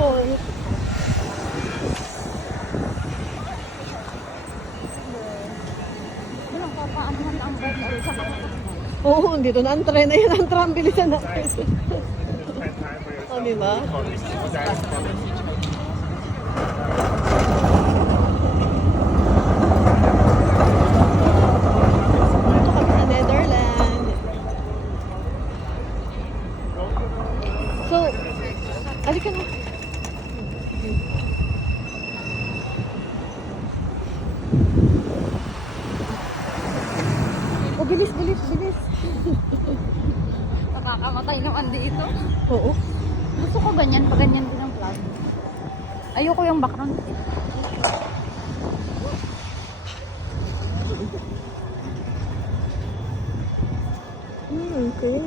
Port. Oo, dito na ang tren. Ayan ang tram. Bilisan natin. O, diba? Ito kami sa Netherlands. So, alika na. Oh, bilis, bilis, bilis. Nakakamatay naman dito. Oo. Gusto ko ganyan, pag ganyan din ang plan. Ayoko yung background. Okay.